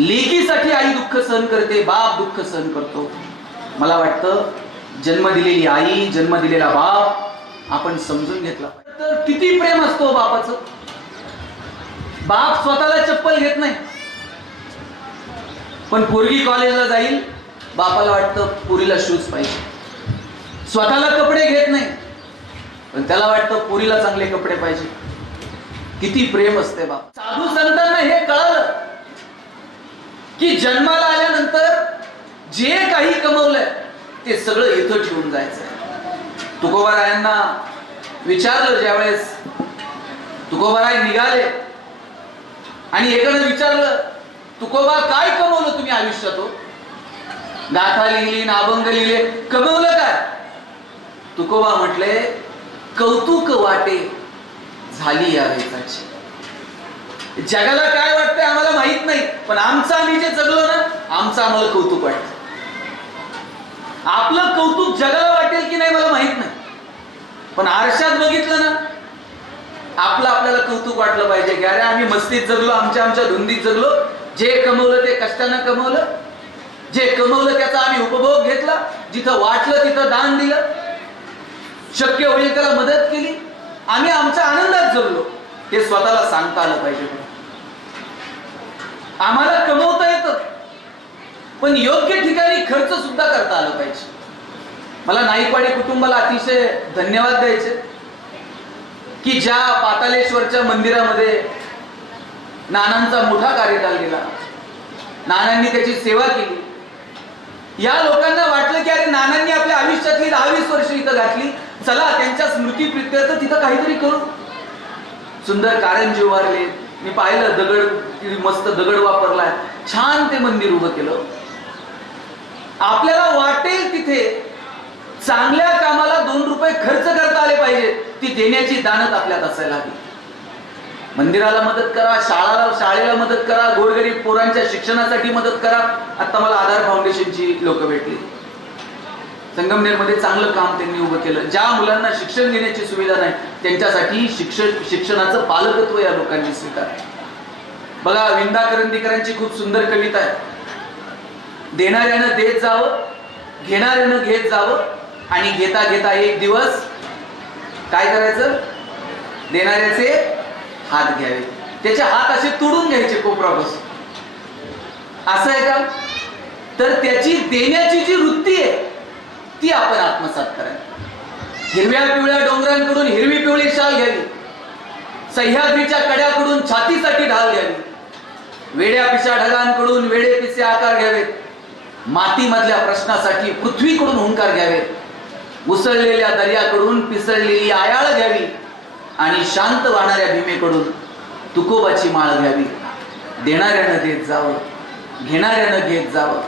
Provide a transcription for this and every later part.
लेकीसाठी आई दुःख सहन करते बाप दुःख सहन करतो. मला वाटतं जन्म दिलेली आई जन्म दिलेला बाप आपण समजून घेतला. तर किती प्रेम असतो हो बापाचं? बाप स्वतःला चप्पल घेत नाही. पण पोरगी कॉलेजला जाईल बापाला वाटतं पुरीला शूज पाहिजे. स्वतःला कपडे घेत नाही पण त्याला वाटतं पुरीला चांगले कपडे पाहिजे. किती प्रेम असते बाप. साधू संतांना हे की जन्माला आल्यानंतर जे काही कमवलंय ते सगळं इथं ठेवून जायचं तुकोबारायांना विचारलं ज्यावेळेस तुकोबाराय निघाले आणि एकानं विचारलं तुकोबा काय कमवलं तुम्ही आयुष्यात हो गाथा लिहिली नाभंग लिहिले कमवलं काय? तुकोबा म्हटले कौतुक वाटे झाली या वेचाची जगाला काय माहीत नाही पण आमचं आम्ही जे जगलो ना आमचं आम्हाला कौतुक वाटत. आपलं कौतुक जगाला वाटेल की नाही मला माहीत नाही. पण आरशात बघितलं ना आपलं आपल्याला कौतुक वाटलं पाहिजे की अरे आम्ही मस्तीत जगलो आमच्या आमच्या धुंदीत जगलो जे कमवलं ते कष्टानं कमवलं जे कमवलं त्याचा आम्ही उपभोग घेतला जिथं वाटलं तिथं दान दिलं. शक्य होईल त्याला मदत केली. आम्ही आमच्या आनंदात जगलो. हे स्वतःला सांगता आलं पाहिजे. आम्हाला कमवता येतं. पण योग्य ठिकाणी खर्च सुद्धा करता आलं पाहिजे. मला नाईकवाडी कुटुंबाला अतिशय धन्यवाद द्यायचे. की ज्या पातालेश्वरच्या मंदिरामध्ये नानांचा मोठा कार्यकाल गेला. नानांनी त्याची सेवा केली. या लोकांना वाटलं की अरे नानांनी आपल्या आयुष्यातली दहावीस वर्ष इथं घातली. चला त्यांच्या स्मृती प्रित्यर्थ तिथं काहीतरी करू. सुंदर कारंजी उभारले. मी पाहिलं दगड मस्त दगड वापरलाय. छान ते मंदिर उभं केलं. आपल्याला वाटेल तिथे चांगल्या कामाला दोन रुपये खर्च करता आले पाहिजे. ती देण्याची दानत आपल्यात असायला हवी. मंदिराला मदत करा शाळाला शाळेला मदत करा गोरगरीब पोरांच्या शिक्षणासाठी मदत करा. आता मला आधार फाउंडेशनची लोक भेटली. संगमनेरमध्ये चांगलं काम त्यांनी उभं केलं. ज्या मुलांना शिक्षण घेण्याची सुविधा नाही त्यांच्यासाठी शिक्षण शिक्षणाचं पालकत्व या लोकांनी स्वीकार बघा विंदा करंदीकरांची खूप सुंदर कविता आहे. देणाऱ्यानं देत जावं घेणाऱ्यानं घेत जावं आणि घेता घेता एक दिवस काय करायचं? देणाऱ्याचे हात घ्यावे. त्याचे हात असे तोडून घ्यायचे कोपरापासून. असं आहे का? तर त्याची देण्याची जी वृत्ती आहे ती आपण आत्मसात करावी हिरव्या पिवळ्या डोंगरांकडून हिरवी पिवळी शाल घ्यावी. सह्याद्रीच्या कड्याकडून छातीसाठी ढाल घ्यावी. वेड्या पिशा ढगांकडून वेडे पिसे आकार घ्यावेत. मातीमधल्या प्रश्नासाठी पृथ्वीकडून हुंकार घ्यावेत. उसळलेल्या दर्याकडून पिसळलेली आयाळ घ्यावी आणि शांत वाहणाऱ्या भीमेकडून तुकोबाची माळ घ्यावी. देणाऱ्यानं देत जावं घेणाऱ्यानं घेत जावं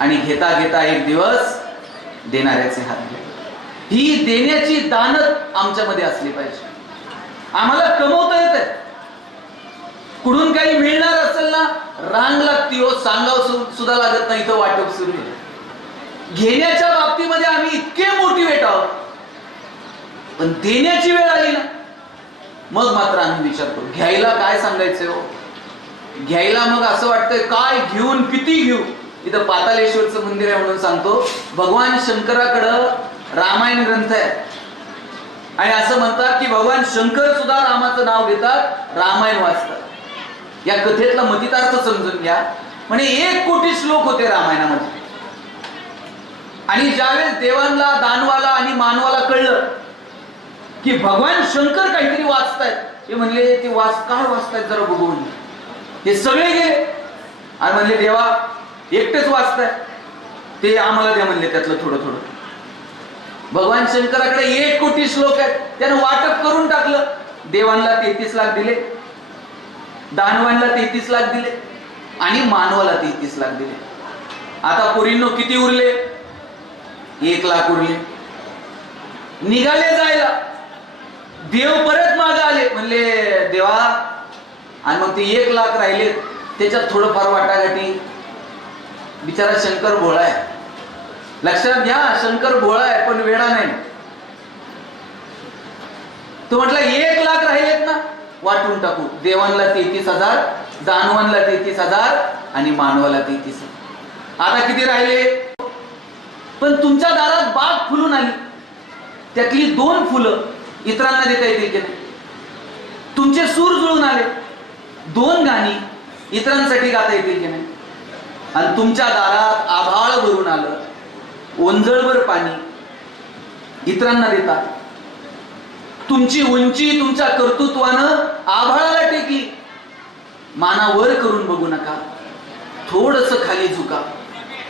आणि घेता घेता एक दिवस देणाऱ्याचे हात ही देण्याची दानत आमच्यामध्ये असली पाहिजे. आम्हाला कमवता येत कुठून काही मिळणार असेल ना रांग लागती हो सांगाव सुद्धा लागत नाही इथं वाटप सुरू आहे. घेण्याच्या बाबतीमध्ये आम्ही इतके मोटिवेट आहोत. पण देण्याची वेळ आली ना मग मात्र आम्ही विचार करू. घ्यायला काय सांगायचं हो? घ्यायला मग असं वाटतंय काय घेऊन किती घेऊ? इथं पातालेश्वरचं मंदिर आहे म्हणून सांगतो. भगवान शंकराकडं रामायण ग्रंथ आहे. आणि असं म्हणतात की भगवान शंकर सुद्धा रामाचं नाव घेतात रामायण वाचतात. या कथेतला मतितार्थ समजून घ्या. म्हणे एक कोटी श्लोक होते रामायणामध्ये. आणि ज्यावेळेस देवांना दानवाला आणि मानवाला कळलं की भगवान शंकर काहीतरी वाचतायत हे म्हणले ते वाच काय वाचतायत जरा बघून. हे सगळे गेले. आणि म्हणले देवा एकटेच वाचताय. ते आम्हाला द्या म्हणले त्यातलं थोडं थोडं. भगवान शंकराकडे एक कोटी श्लोक आहेत. त्यानं वाटप करून टाकलं. देवांना तेहतीस लाख दिले. दानवांना तेहतीस लाख दिले. आणि मानवाला तेहतीस लाख दिले. आता पुरींनो किती उरले? एक लाख उरले. निघाले जायला. देव परत माग आले. म्हणले देवा आणि मग ते एक लाख राहिले. त्याच्यात थोडंफार वाटाघाटी बिचारा शंकर भोळा आहे. लक्षात घ्या शंकर भोळा आहे पण वेळा नाही. तो म्हटला एक लाख राहिलेत ना. वाटून टाकू. देवांना तेहतीस हजार जानवांना तेहतीस हजार आणि मानवाला तेहतीस हजार. आता किती राहिले? पण तुमच्या दारात बाग फुलून आली त्यातली दोन फुलं इतरांना देता येतील की नाही? तुमचे सूर जुळून आले. दोन गाणी इतरांसाठी गाता येतील की नाही? आणि तुमच्या दारात आभाळ भरून आलं. ओंजळभर पाणी इतरांना देता. तुमची उंची तुमच्या कर्तृत्वानं आभाळाला टेकली मानावर करून बघू नका. थोडस खाली झुका.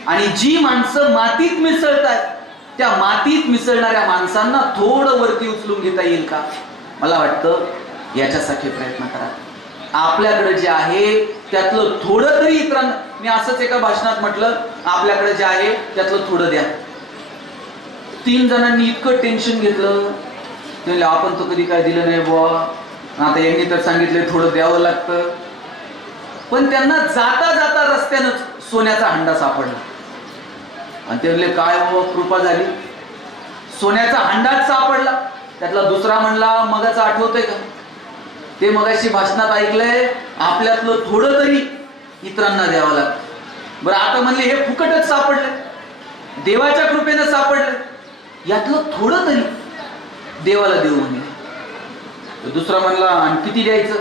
आणि जी माणसं मातीत मिसळतात त्या मातीत मिसळणाऱ्या माणसांना थोडं वरती उचलून घेता येईल का? मला वाटतं याच्यासाठी प्रयत्न करा. आपल्याकडे जे आहे त्यातलं थोडं तरी इतरांना मी असंच एका भाषणात म्हटलं आपल्याकडे जे आहे त्यातलं थोडं द्या. तीन जणांनी इतकं टेन्शन घेतलं. म्हणजे आपण तो कधी काय दिलं नाही बुवा. आता यांनी तर सांगितलं थोडं द्यावं लागतं. पण त्यांना जाता जाता रस्त्यानंच सोन्याचा हंडा सापडला. आणि ते काय हो कृपा झाली. सोन्याचा हंडाच सापडला. त्यातला दुसरा म्हणला मगाच आठवतोय का? ते मगाशी भाषणात ऐकलंय आपल्यातलं थोडं तरी इतरांना द्यावं लागतं. बरं आता म्हणले हे फुकटच सापडलं. देवाच्या कृपेनं सापडलं. यातलं थोडं तरी देवाला देऊ म्हणे. दुसरा म्हणला आणि किती द्यायचं?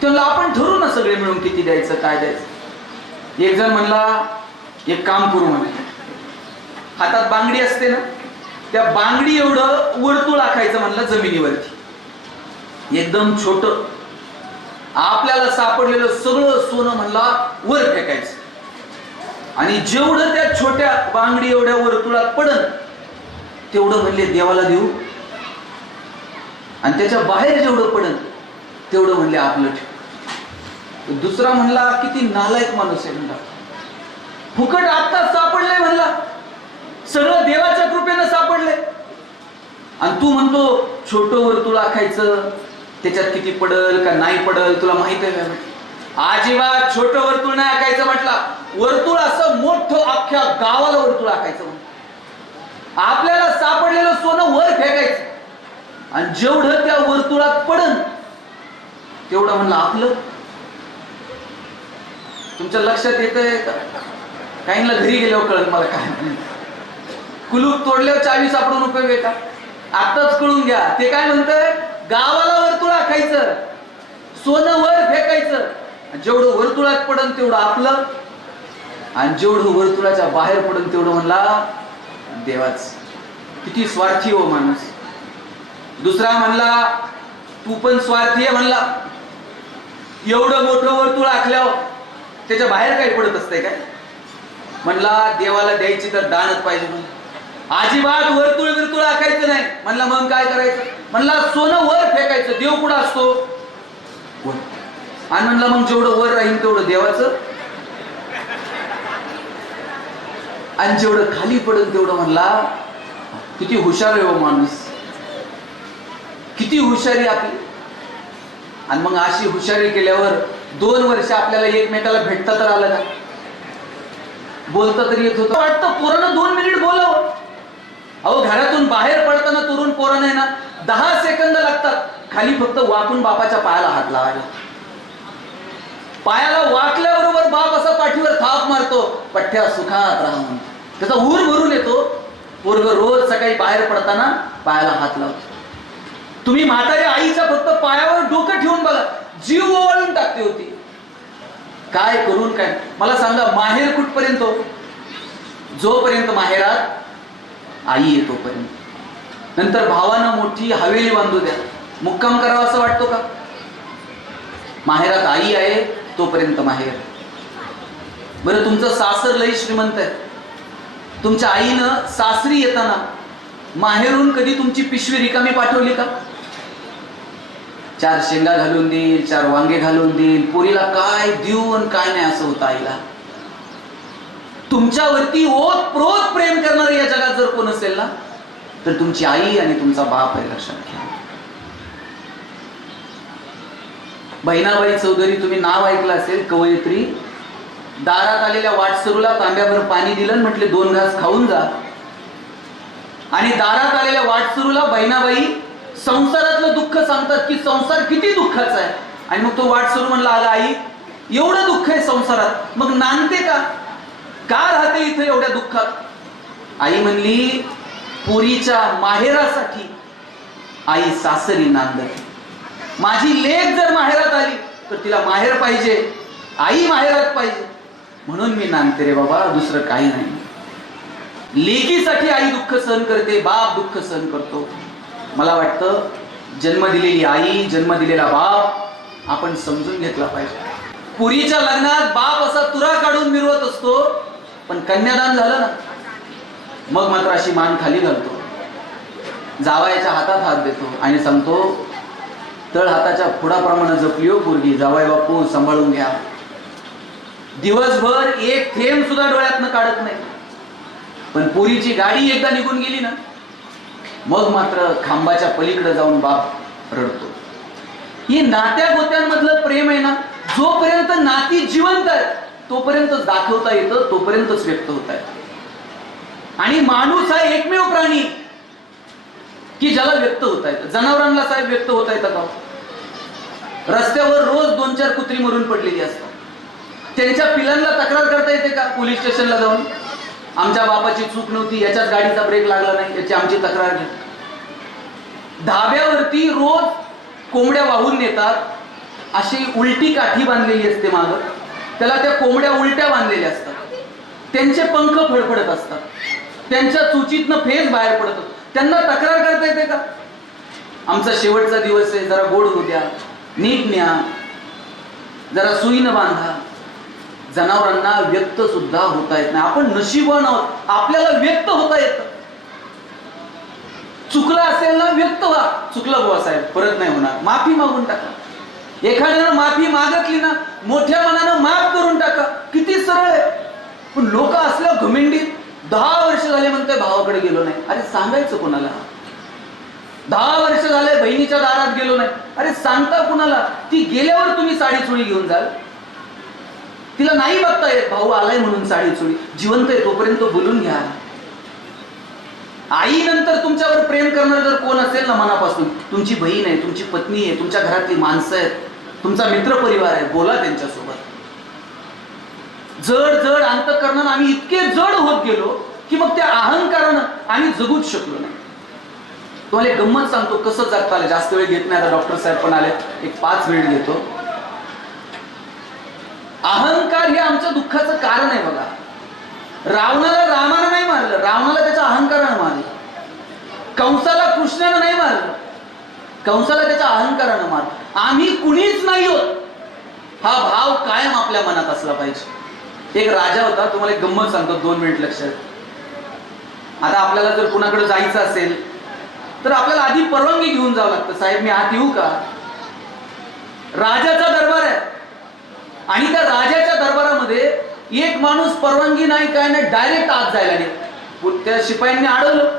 त्याला आपण ठरू ना सगळे मिळून किती द्यायचं काय द्यायचं. एक जण म्हणला एक काम करू म्हणे. हातात बांगडी असते ना त्या बांगडी एवढं वर्तुळ आखायचं म्हणलं जमिनीवरती. एकदम छोट. आपल्याला सापडलेलं सगळं सोनं म्हणला वर फेकायचं. आणि जेवढं त्या छोट्या बांगडी एवढ्या वर्तुळात पडन तेवढं म्हणले देवाला देऊ. आणि त्याच्या बाहेर जेवढं पडन तेवढं म्हणले आपलं ठेव. दुसरा म्हणला किती नालायक माणूस आहे म्हणला. फुकट आत्ताच सापडले म्हणला. सगळं देवाच्या कृपेनं सापडले आणि तू म्हणतो छोटं वर्तुळ आखायचं त्याच्यात किती पडल का नाही पडल तुला माहीत आहे का? अजिबात छोट वर्तुळ नाही आखायचं म्हटला. वर्तुळ असं मोठं अख्ख्या गावाला वर्तुळ आखायचं आपल्याला सापडलेलं सोनं वर फेकायचं. आणि जेवढं त्या वर्तुळात पडन तेवढं म्हणलं आपलं. तुमच्या लक्षात येत आहे काहींना घरी गेल्यावर कळत मला काय नाही. कुलूप तोडल्यावर चावी सापडून उपयोग आहे का? आताच कळून घ्या. ते काय म्हणतंय? गावाला वर्तुळ आखायचं. सोनं वर फेकायचं. आणि जेवढं वर्तुळात पडन तेवढं आपलं. आणि जेवढं वर्तुळाच्या बाहेर पडन तेवढं म्हणला देवाच. किती स्वार्थी हो माणूस. दुसरा म्हणला तू पण स्वार्थी आहे म्हणला. एवढं मोठं वर्तुळ आखल्यावर त्याच्या बाहेर काही पडत असतंय काय? म्हणला देवाला द्यायची तर दानच पाहिजे म्हणून. अजिबात वर्तुळ विरतुळ आखायचं नाही. म्हणला मग काय करायचं? म्हणला सोनं वर फेकायचं. देव कुठं असतो? आणि म्हणला मग जेवढं वर राहील तेवढं देवाचं. आणि जेवढं खाली पडेल तेवढं म्हणला किती हुशार आहे हो माणूस. किती हुशारी आपली. आणि मग अशी हुशारी केल्यावर दोन वर्ष आपल्याला एकमेकाला भेटता तर आलं का? बोलता तरी येत होतं. वाटतं पूर्ण दोन मिनिट अहो घरातून बाहेर पडताना तरुण पोरं नाही ना? दहा सेकंद लागतात. खाली फक्त वाकून बापाच्या पायाला हात लावायला. पायाला वाकल्याबरोबर बाप असा पाठीवर थाप मारतो. पठ्ठ्या सुखात राहा म्हणतो त्याचा ऊर भरून येतो. पोरग रोज सकाळी बाहेर पडताना पायाला हात लावतो. तुम्ही म्हाताऱ्या आईच्या फक्त पायावर डोकं ठेवून बघा. जीव ओवाळून टाकते होती. काय करून काय? मला सांगा माहेर कुठपर्यंत? जोपर्यंत माहेरात आई येतो पर्यंत नंतर भावानं मोठी हवेली बांधू द्या. मुक्काम करावा असं वाटतो का? माहेरात आई आहे तोपर्यंत माहेर. बरं तुमचं सासर लई श्रीमंत आहे. तुमच्या आईनं सासरी येताना माहेरून कधी तुमची पिशवी रिकामी पाठवली का? चार शेंगा घालून देईल चार वांगे घालून देईल. पोरीला काय देऊ आणि काय नाही असं होतं आईला. तुमच्यावरती ओत प्रोत प्रेम करणार या जगात जर कोण असेल ना तर तुमची आई आणि तुमचा बाप आहे लक्षात घ्या. बहिणाबाई चौधरी तुम्ही नाव ऐकलं असेल कवयित्री. दारात आलेल्या वाटसरूला तांब्याभर पाणी दिलं म्हटले दोन घास खाऊन जा. आणि दारात आलेल्या वाटसरूला बहिणाबाई संसारातलं दुःख सांगतात की संसार किती दुःखाचा आहे. आणि मग तो वाटसरू म्हणला आला आई एवढं दुःख आहे संसारात. मग नांदते का? का राहते इथे एवढ्या दुःखात? आई म्हणली पुरीच्या माहेरासाठी आई सासरी नांद माझी लेख जर माहेरात आली तर तिला माहेर पाहिजे आई माहेरात पाहिजे. म्हणून मी नांदते रे बाबा दुसरं काही नाही. लेकीसाठी आई दुःख सहन करते बाप दुःख सहन करतो. मला वाटतं जन्म दिलेली आई जन्म दिलेला बाप आपण समजून घेतला पाहिजे. पुरीच्या लग्नात बाप असा तुरा काढून मिरवत असतो पण कन्यादान झालं ना मग मात्र अशी मान खाली घालतो. जावायच्या हातात हात देतो आणि सांगतो तळ हाताच्या फुडाप्रमाणे जपली हो पोरगी जावाय बापू सांभाळून घ्या. दिवसभर एक थेंब सुद्धा डोळ्यातनं काढत नाही. पण पुरीची गाडी एकदा निघून गेली ना मग मात्र खांबाच्या पलीकडे जाऊन बाप रडतो. ही नात्या गोत्यांमधलं प्रेम आहे ना जोपर्यंत नाती जिवंत आहे तोपर्यंतच दाखवता येतं तोपर्यंतच व्यक्त होत आहे आणि माणूस हा एकमेव प्राणी की ज्याला व्यक्त होता येतं. जनावरांना साहेब व्यक्त होता येतं का हो? रस्त्यावर रोज दोन चार कुत्री मरून पडलेली असतात. त्यांच्या पिलांना तक्रार करता येते का पोलीस स्टेशनला जाऊन? आमच्या बापाची चूक नव्हती याच्याच गाडीचा ब्रेक लागला नाही याची आमची तक्रार घेत धाब्यावरती रोज कोंबड्या वाहून नेतात अशी उलटी काठी बांधलेली असते मागं. त्याला त्या कोंबड्या उलट्या बांधलेल्या असतात. त्यांचे पंख फडफडत असतात. त्यांच्या चुचीतनं फेस बाहेर पडतो त्यांना तक्रार करता येते का? आमचा शेवटचा दिवस आहे जरा गोड होऊ द्या नीट न्या जरा सुईनं बांधा. जनावरांना व्यक्त सुद्धा होता येत नाही. आपण नशीबवान आहोत. आपल्याला व्यक्त होता येत. चुकलं असेल ना व्यक्त व्हा. चुकलं बुवा साहेब परत नाही होणार. माफी मागून टाका. एखाद्यानं माफी मागितली ना मोठ्या मनानं माफ करून टाका. किती सरळ आहे. पण लोक असल्या घमिंडीत दहा वर्ष झाले म्हणते भावाकडे गेलो नाही. अरे सांगायचं कोणाला? दहा वर्ष झाले बहिणीच्या दारात गेलो नाही. अरे सांगता कुणाला? ती गेल्यावर तुम्ही साडी चोळी घेऊन जाल. तिला नाही बघता येत भाऊ आलाय म्हणून साडी चोळी. जिवंत आहे तोपर्यंत बोलून घ्या. आई नंतर तुमच्यावर प्रेम करणार जर कोण असेल ना मनापासून तुमची बहीण आहे तुमची पत्नी आहे तुमच्या घरातली माणसं आहेत तुमचा मित्र परिवार आहे बोला त्यांच्यासोबत. जड जड अंतकरणानं आम्ही इतके जड होत गेलो की मग त्या अहंकारानं आम्ही जगूच शकलो नाही. तुम्हाला एक गंमत सांगतो कसं जगता आलं? जास्त वेळ घेत नाही आता डॉक्टर साहेब पण आले एक पाच मिनिट घेतो. अहंकार हे आमच्या दुःखाचं कारण आहे बघा. रावणाला रामानं नाही मारलं रावणाला त्याच्या कंसाला कृष्णानं नाही मारलं. कंसाला त्याच्या अहंकारानं मार आम्ही कुणीच नाही होत हा भाव कायम आपल्या मनात असला पाहिजे. एक राजा होता तुम्हाला एक गंमत सांगतो दोन मिनिट लक्षात. आता आपल्याला जर कुणाकडे जायचं असेल तर आपल्याला आधी परवानगी घेऊन जावं लागतं. साहेब मी आत येऊ का? राजाचा दरबार आहे. आणि त्या राजाच्या दरबारामध्ये एक माणूस परवानगी नाही काय नाही डायरेक्ट आत जायला नाही त्या शिपायांनी अडवलं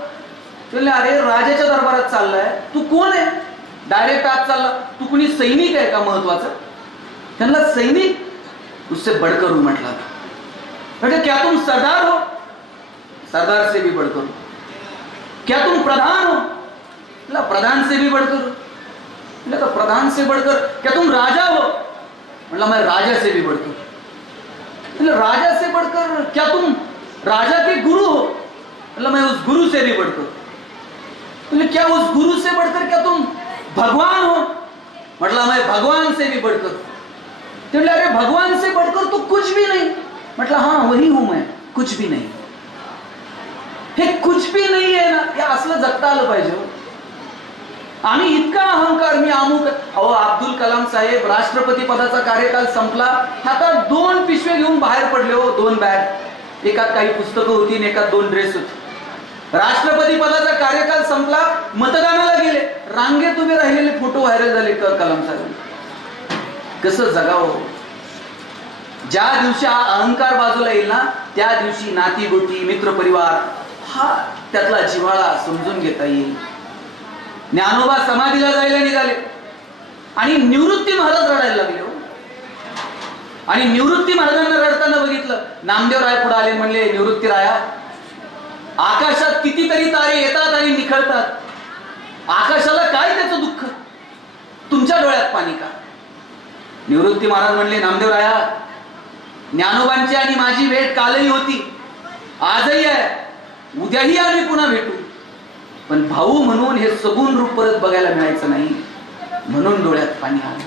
म्हणले, अरे राजाच्या दरबारात चाललाय. तू कोण आहे? डायरेक्ट आत चालला. तू कुणी सैनिक आहे का? महत्वाचं. त्यांना सैनिक उससे बडकर म्हटला म्हणजे क्या तुम सरदार हो. सरदार से भी बढ़कर क्या तुम प्रधान हो. म्हटलं, प्रधान से भी बडकर. हो. म्हटलं, प्रधान से बढ़कर क्या तुम राजा हो. म्हटलं मैं राजा से भी बढ़कर म्हटलं, राजा से बढ़कर क्या तुम राजा के गुरु हो. मतलब मैं उस गुरु से भी बढ़कर बोले क्या उस गुरु से बढ़कर क्या तुम भगवान हो? मतलब मैं भगवान से भी बढ़कर ते बोले अरे भगवान से बढ़कर तो कुछ भी नहीं। मतलब हाँ वही हूं मैं कुछ भी नहीं। हे कुछ भी नाही आहे ना हे असलं जगता आलं पाहिजे हो. आम्ही इतका अहंकार मी अमुक अहो अब्दुल कलाम साहेब राष्ट्रपती पदाचा कार्यकाल संपला. आता दोन पिशवे घेऊन बाहेर पडले हो दोन बॅग. एकात काही पुस्तकं होती आणि एकात दोन ड्रेस होते. राष्ट्रपती पदाचा कार्यकाल संपला मतदानाला गेले. रांगेत उभे राहिलेले फोटो व्हायरल झाले क- कलाम साहेब. कसं जगावं? ज्या दिवशी हा अहंकार बाजूला येईल ना त्या दिवशी नाती गोटी मित्र परिवार हा त्यातला जिव्हाळा समजून घेता येईल. ज्ञानोबा समाधीला जायला निघाले. आणि निवृत्ती महाराज रडायला लागले हो. आणि निवृत्ती महाराजांना रडताना बघितलं. नामदेव राय पुढे आले म्हणले निवृत्ती राया आकाशात कितीतरी तारे येतात आणि निखळतात. आकाशाला काय त्याचं दुःख? तुमच्या डोळ्यात पाणी का? निवृत्ती महाराज म्हणले नामदेवराया ज्ञानोबांची आणि माझी भेट कालही होती. आजही आहे. उद्याही आम्ही पुन्हा भेटू. पण भाऊ म्हणून हे सगुण रूप परत बघायला मिळायचं नाही. म्हणून डोळ्यात पाणी आलं.